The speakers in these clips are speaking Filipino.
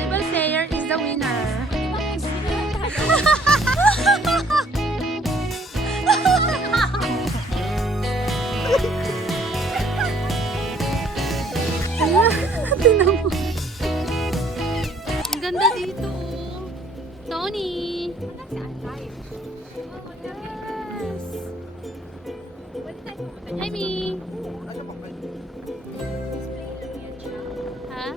volleyball player is the winner. Tingnan mo. Ang ganda dito. Tony. Yes. Hi, Mi. Ha?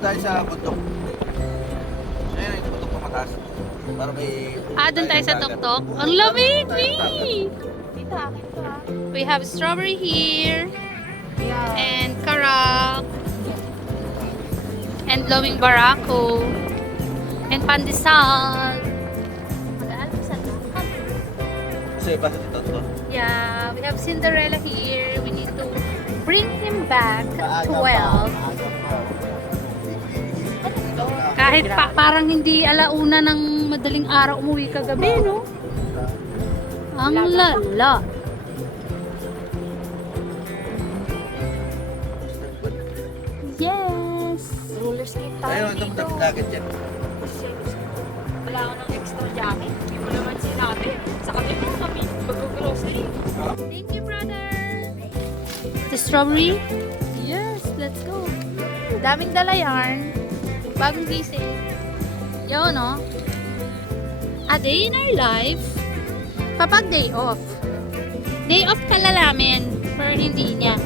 Dahil sa bundok. Ayun, yung bundok pa mataas. Para may... Doon tayo sa tuktok. Ang lamig, Mi. Dito, akin to ha. We have strawberry here. And karak. And glowing barako. And pandesal. Mag-aalmusal na. Kasi basta dito to. Yeah, we have Cinderella here. We need to bring him back at 12. Kahit parang hindi alauna ng madaling araw umuwi kagabi, no? Ang lala. Yes! Roller skate tayo Ayun, ito dito. matapit dagat dyan. Wala ako ng extra jacket. Hindi mo naman sinabi. Sa kabila kami, mag-grocery. Thank you, brother! The strawberry? Yes, let's go. Daming dala yarn. Bagong gising. Yun, no? A day in our life. Kapag day off. Day off ka lalamin. Pero hindi niya.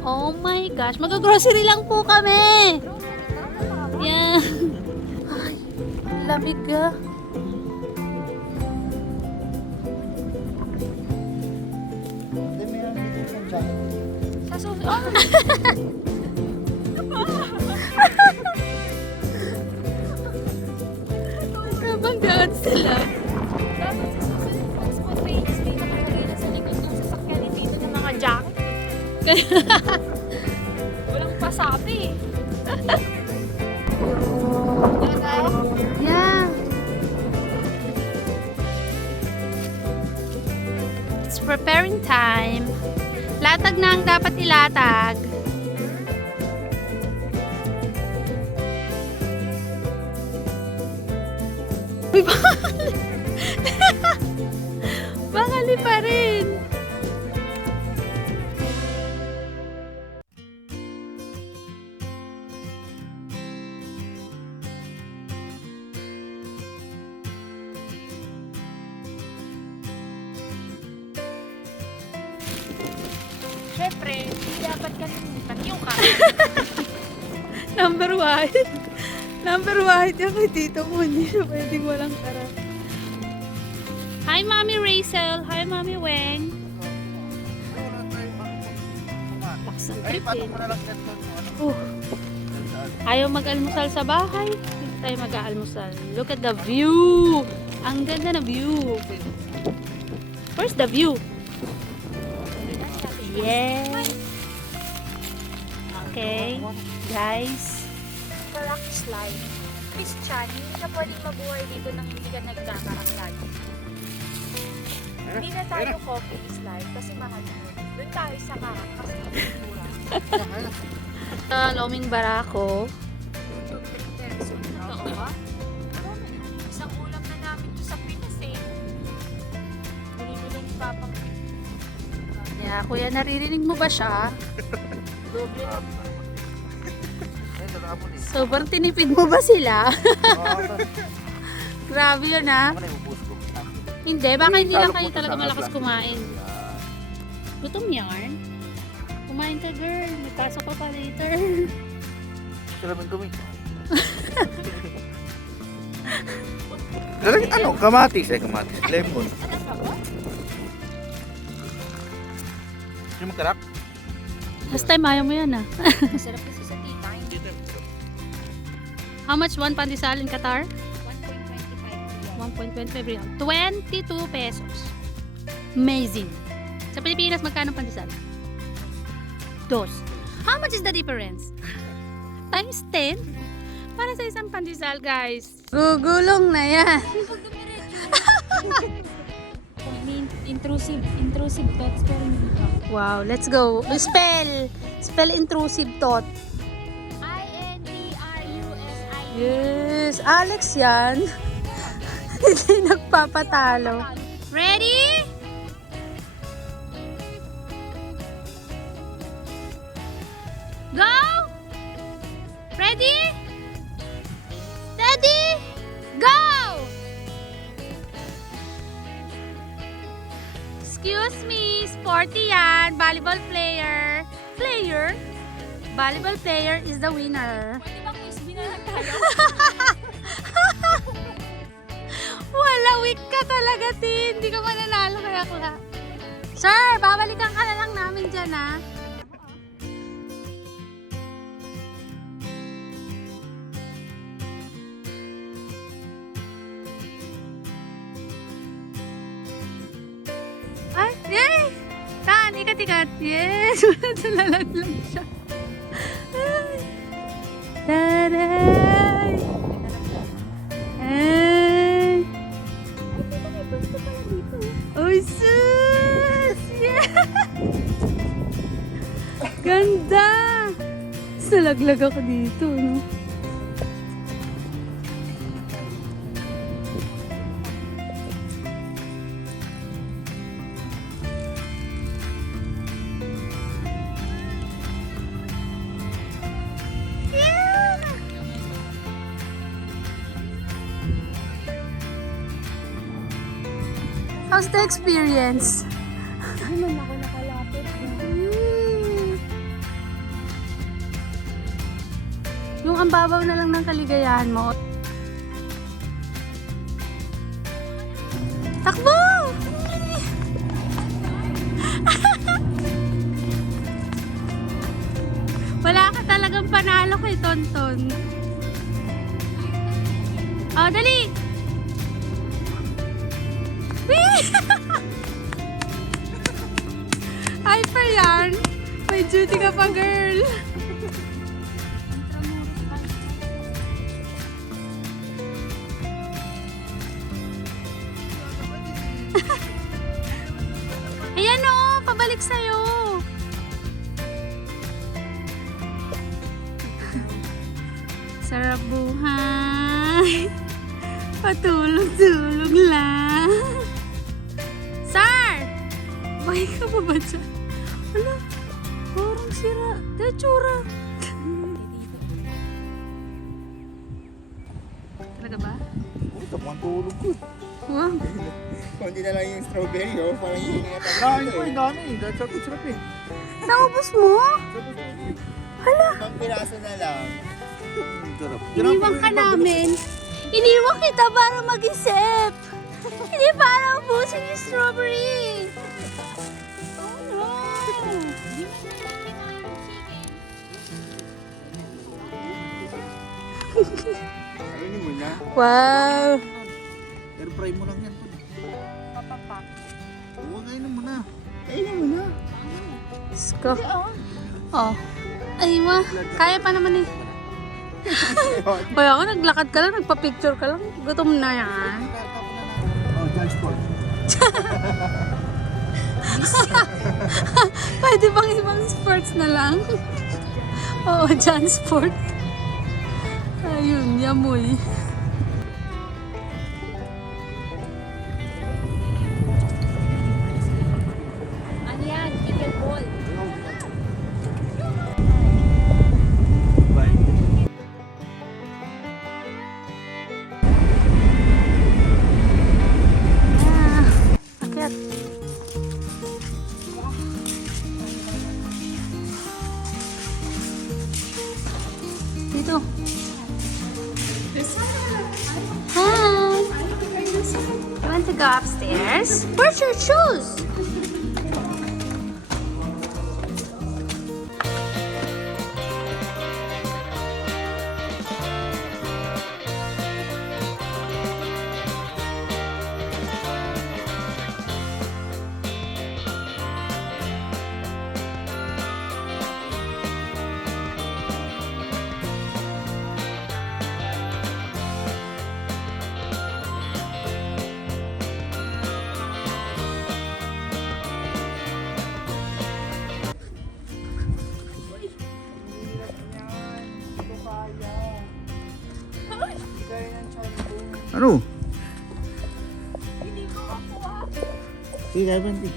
Oh my gosh. Mag-grocery lang po kami. Yeah. Ay, lamig ka. Sa susunod. Kabanggaan sila. Dapat sa susunod, pag spontaneous may nakalagay na sa likod ng sasakyan dito ng mga jacket. Walang pasabi eh. Yeah. It's preparing time. Latag na ang dapat ilatag. Uy, bakali. Bakali pa rin. Siyempre, hindi dapat kalimutan yung Number one. Number one yung kay Tito mo. Hindi siya pwedeng walang tara. Hi, Mami Rachel. Hi, Mami Weng. Lakas ng Ay, trip patong eh. mo na lang dyan to. Ayaw mag-almusal sa bahay. Dito tayo mag-aalmusal. Look at the view. Ang ganda na view. Where's the view? Yes. Okay. Guys. Karak slide. Christian, hindi ka pwedeng mabuhay dito nang hindi ka nagkakarak lagi. Hindi na tayo coffee slide kasi mahal mo. Doon tayo sa karak kasi mura. Loming barako. 2 pesos. Totoo ba? Isang ulam na namin to sa Pinas eh. Binibili ni Papang Yeah, kuya, naririnig mo ba siya? doble na. Ayun, nalapon eh. Sobrang tinipid mo ba sila? Grabe yun ha. Ano na yung ubus ko? Hindi, baka hindi lang Talo kayo po talaga sa malakas aslan. kumain. Gutom yarn? Kumain ka, girl. May pasok ka pa later. Sila man kami. Lalagyan ano? Kamatis eh, kamatis. Lemon. Ano pa ba? Yung magkarak? Last time, ayaw mo yan ah. Masarap kasi sa tea time. How much one pandesal in Qatar? 1.25 1.25 real. 22 pesos. Amazing. Sa Pilipinas, magkano pandesal? 2. How much is the difference? Times 10? Para sa isang pandesal, guys. Gugulong na yan. in intrusive thoughts pero hindi ka. Wow, let's go. Spell intrusive thought. INTRUSIV. Yes, Alex yan. Hindi nagpapatalo. Ready? Go! Ready? Steady? Go! Excuse me, sporty yan. Volleyball player. Volleyball player is the winner. Pwede bang frisbee na lang tayo? Wala, weak ka talaga, Tin. Hindi ka mananalo kaya kula. Sir, babalikan ka na lang namin dyan, ha? Ay, yay! Saan? Ikat-ikat. Yes! Nalalaglag siya. Ay. Taray! Ay! Uy, sus! Yeah! Ganda! Salaglag ako dito, no? How's the experience? Hindi man ako nakalapit. Yung ang babaw na lang ng kaligayahan mo. Takbo! Wala ka talagang panalo kay Tonton. Oh, dali! Hyper yan. May duty ka pa, girl. Ayan o, pabalik sa'yo. Sarap buhay. Patulog-tulog lang. Sir! Bakit ka pa ba dyan? Ala, parang sira. Datsura. Talaga ba? Oh, tapang tulog ko. Wow. Kundi na lang yung strawberry, oh. Parang hindi nga tayo. Dami, dami. That's sarap eh. Naubos mo? Hala. Ibang piraso na lang. Sarap. Iniwan ka namin. Iniwan kita para mag-isip. Hindi para ubusin yung strawberry. Oh no. Ayunin mo na. Wow. Air fry mo lang yan. Papapak. Huwag ayunin mo na. Ayunin mo na. Sko. Oh. Ay ma, kaya pa naman eh. Kaya ako naglakad ka lang, nagpa-picture ka lang. Gutom na yan. Oh, John Sport. Pwede bang ibang sports na lang? Oo, John Sport. Ayun, yamoy. Ano yan? Pickleball. Bye. Akyat. Dito. Hi. You want to go upstairs? Where's your shoes? Ano? Hindi ko makuha. Sige, kaya ba hindi?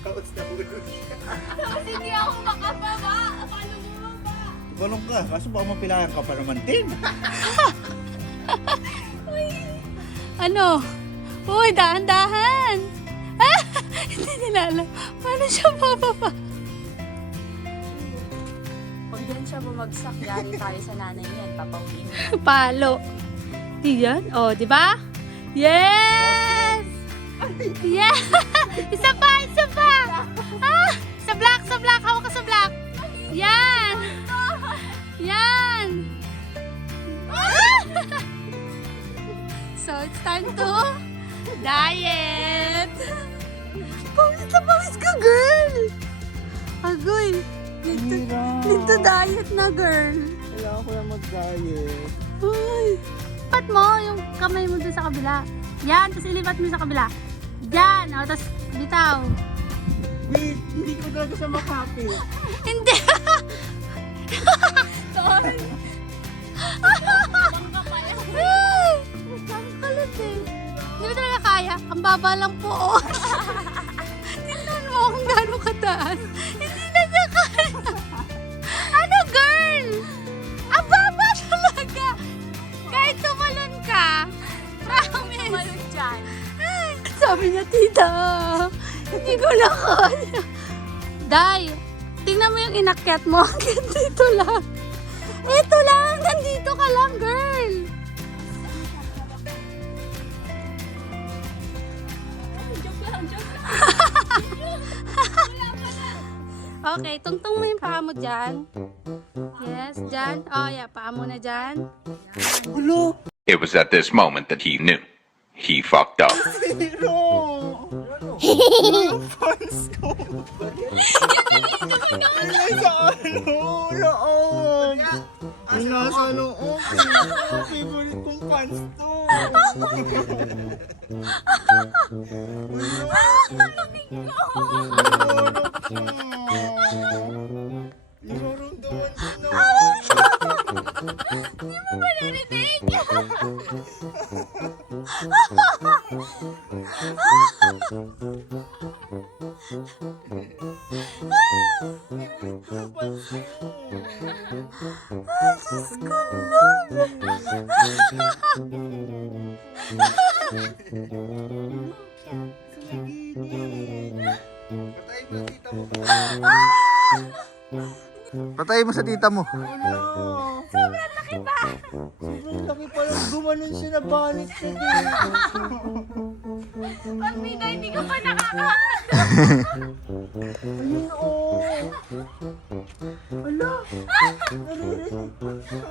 Tapos hindi ako makababa. Paano bumaba? Balong ka, kaso baka mapilahan ka pa naman din. Ano? Uy, dahan-dahan! Ah! Hindi nila alam. Paano siya bababa? Pag yan siya bumagsak, yari tayo sa nanay niyan. Papaukin niya. Palo. Di yan? Oh, di ba? Yes! Yes! Isa pa, isa pa! Ah! Sa black, sa black. Hawak ka sa black. Yan! Yan! So, it's time to diet! Pawis na pawis ka, girl! Agoy! Need to diet na, girl! Kailangan ko lang mag-diet. Ay! Lipat mo yung kamay mo dun sa kabila. Yan, tapos ilipat mo sa kabila. Yan, o, tapos bitaw. Wait, hindi ko talaga sa makapit. Hindi! Sorry. Ay! Ang kalit eh. Hindi mo talaga kaya. Ang baba lang po. Oh. Tingnan mo kung gano'ng kataan. Hindi na niya kaya. Ano, girl? Ang baba talaga. Kahit tumalon ka. Promise. Tumalon dyan. Sabi niya, tita, hindi ko na kaya. Day, tingnan mo yung inakyat mo. Hanggang dito lang. Ito lang, nandito ka lang, girl. Joke lang, joke lang. Okay, tungtong mo yung paa mo dyan. Yes, dyan. Oh, yeah, paa mo na dyan. Ulo! It was at this moment that he knew. He fucked up. Zero! Pants ko! Ay, sa ano? Loob! Ay, nasa loob. Ang favorite kong pants to. Nararamdaman ko na. Patay mo sa tita mo. Ano? Sobrang laki pa. Sobrang laki pa lang. Gumanon siya na banit sa dito. Pag Mina, hindi ka pa nakakahan. Ayun o. Ala. Naririnig ko siya.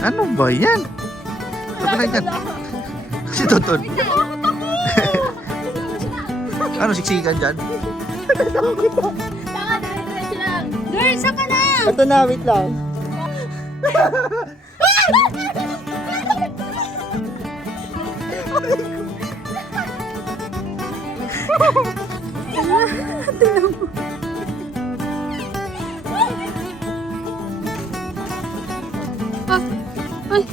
Ano ba yan? Ano na yan? Si Toton. Ano, siksikan dyan? Girl, saan ka na? Ito na, wait lang. Ay.